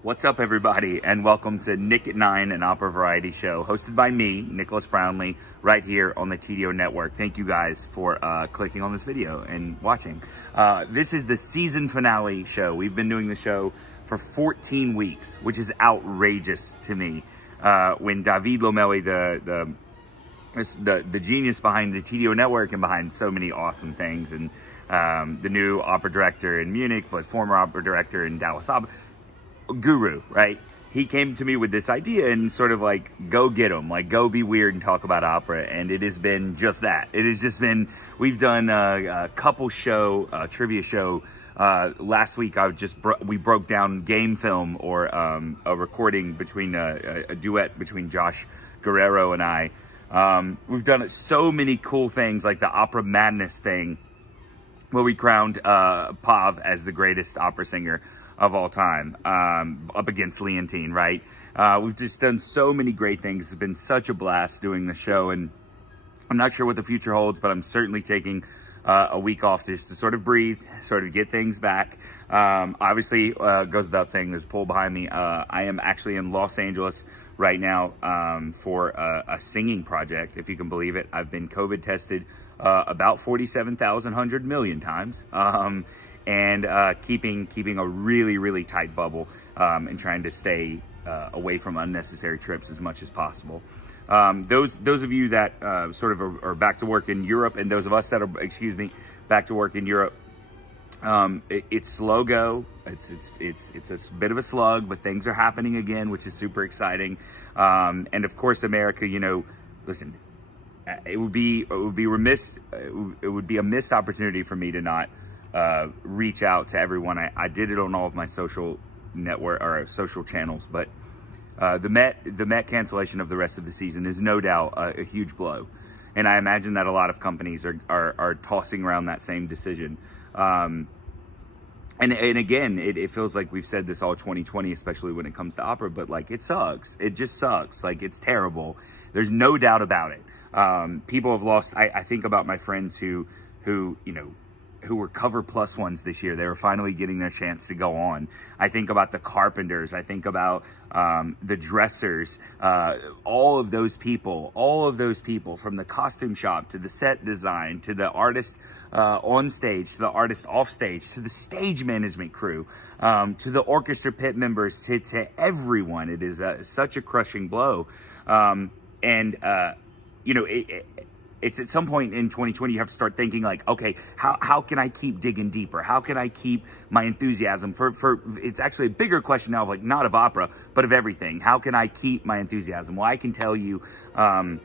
What's up, everybody, and welcome to Nick at 9, an opera variety show hosted by me, Nicholas Brownlee, right here on the TDO Network. Thank you guys for clicking on this video and watching. This is the season finale show. We've been doing the show for 14 weeks, which is outrageous to me. When David Lomelli, the genius behind the TDO Network and behind so many awesome things, and the new opera director in Munich, but former opera director in Dallas Opera, guru, right? He came to me with this idea and sort of like, go get him, like go be weird and talk about opera. And it has been just that. It has just been, we've done a couple show, trivia show. Last week, we broke down game film, or a recording between a duet between Josh Guerrero and I. We've done so many cool things, like the Opera Madness thing, where we crowned Pav as the greatest opera singer of all time, up against Leontine, right? We've just done so many great things. It's been such a blast doing the show, and I'm not sure what the future holds, but I'm certainly taking a week off just to sort of breathe, sort of get things back. Obviously, goes without saying, there's a poll behind me. I am actually in Los Angeles right now for a singing project, if you can believe it. I've been COVID tested about 47,100 million times. And keeping a really tight bubble, and trying to stay away from unnecessary trips as much as possible. Those of you that sort of are back to work in Europe, and those of us that are, back to work in Europe, it's slow go. It's a bit of a slug, but things are happening again, which is super exciting. And of course, America, listen, it would be a missed opportunity for me to not reach out to everyone. I did it on all of my social network or social channels, but the Met cancellation of the rest of the season is no doubt a huge blow, and I imagine that a lot of companies are tossing around that same decision. And again, it feels like we've said this all 2020, especially when it comes to opera, but like, it sucks. It just sucks. Like, it's terrible. There's no doubt about it. People have lost. I think about my friends who were Cover Plus ones this year. They were finally getting their chance to go on. I think about the carpenters. I think about the dressers. All of those people, from the costume shop to the set design to the artist on stage to the artist off stage to the stage management crew, to the orchestra pit members, to everyone. It is such a crushing blow. It's at some point in 2020, you have to start thinking like, okay, how can I keep digging deeper? How can I keep my enthusiasm for it's actually a bigger question now of, like, not of opera, but of everything. How can I keep my enthusiasm? Well, I can tell you, I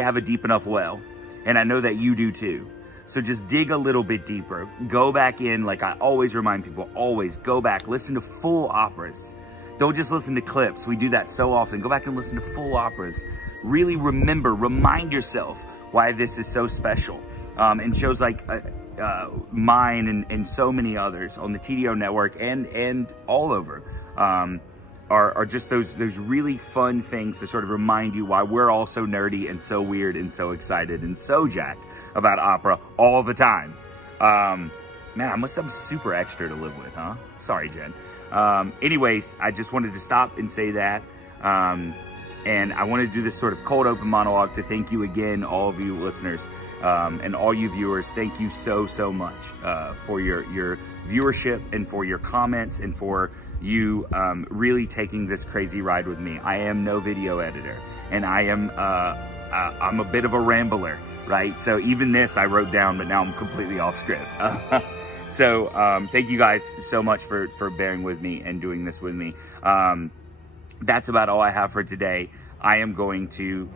have a deep enough well, and I know that you do too. So just dig a little bit deeper. Go back in, like I always remind people, always go back, listen to full operas. Don't just listen to clips. We do that so often. Go back and listen to full operas. Really remind yourself why this is so special. And shows like mine and so many others on the TDO Network and all over are just those really fun things to sort of remind you why we're all so nerdy and so weird and so excited and so jacked about opera all the time. Man, I must have super extra to live with, huh? Sorry, Jen. Anyways, I just wanted to stop and say that. And I want to do this sort of cold open monologue to thank you again, all of you listeners, and all you viewers. Thank you so much for your viewership and for your comments and for you really taking this crazy ride with me. I am no video editor, and I'm a bit of a rambler, right? So even this I wrote down, but now I'm completely off script. So thank you guys so much for bearing with me and doing this with me. That's about all I have for today. I am going to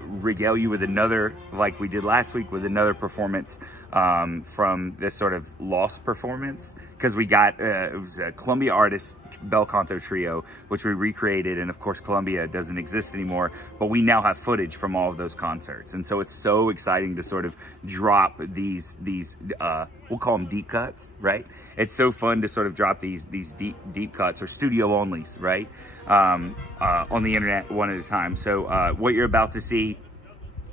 regale you with another, like we did last week, with another performance from this sort of lost performance, because we got it was a Columbia artist bel canto trio, which we recreated, and of course Columbia doesn't exist anymore, but we now have footage from all of those concerts, and so it's so exciting to sort of drop these we'll call them deep cuts, right? It's so fun to sort of drop these deep cuts, or studio onlys, right? On the internet one at a time. So what you're about to see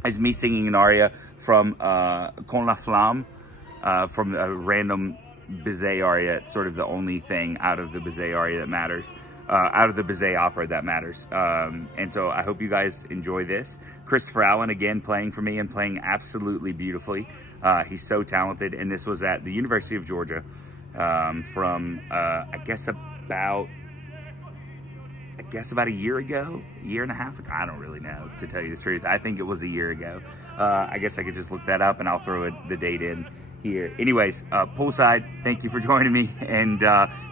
is me singing an aria from Con la Flamme, from a random Bizet aria. It's sort of the only thing out of the Bizet aria that matters, out of the Bizet opera that matters. And so I hope you guys enjoy this. Christopher Allen, again, playing for me and playing absolutely beautifully. He's so talented. And this was at the University of Georgia from, I guess about a year ago, year and a half ago. I don't really know, to tell you the truth. I think it was a year ago. I guess I could just look that up and I'll throw the date in here. Anyways, poolside, thank you for joining me, and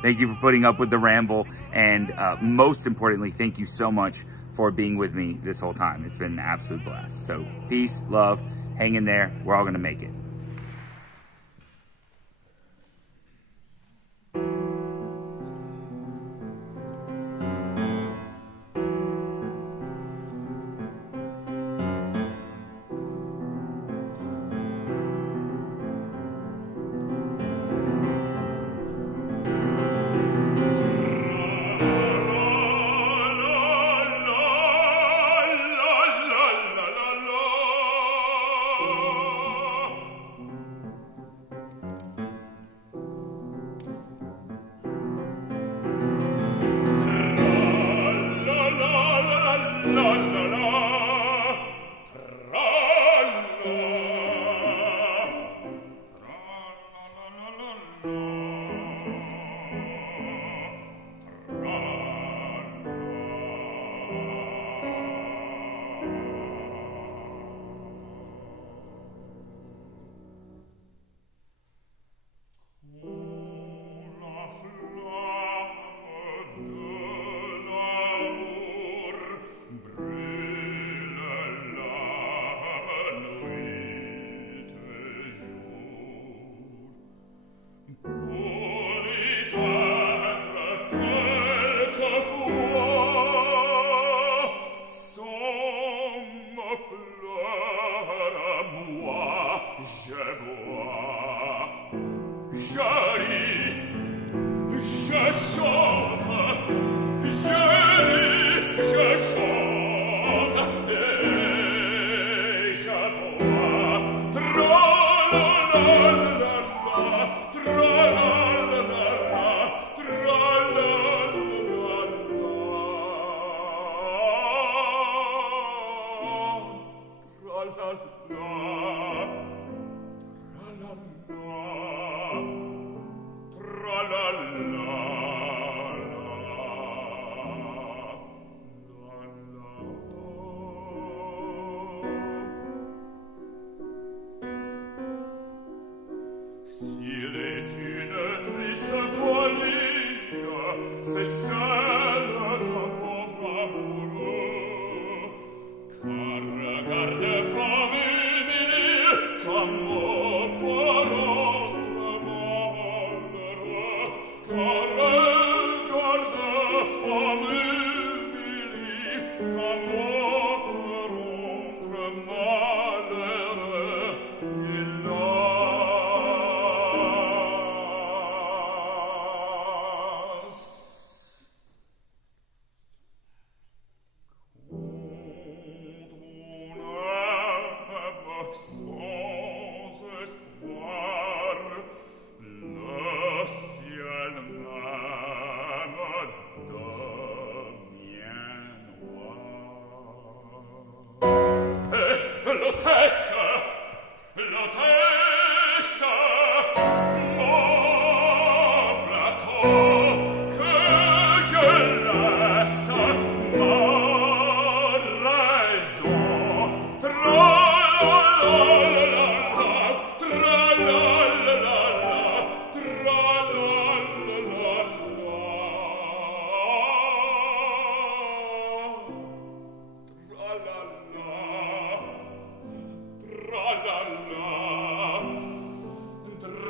thank you for putting up with the ramble, and most importantly, thank you so much for being with me this whole time. It's been an absolute blast. So peace, love, hang in there. We're all gonna make it.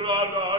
la la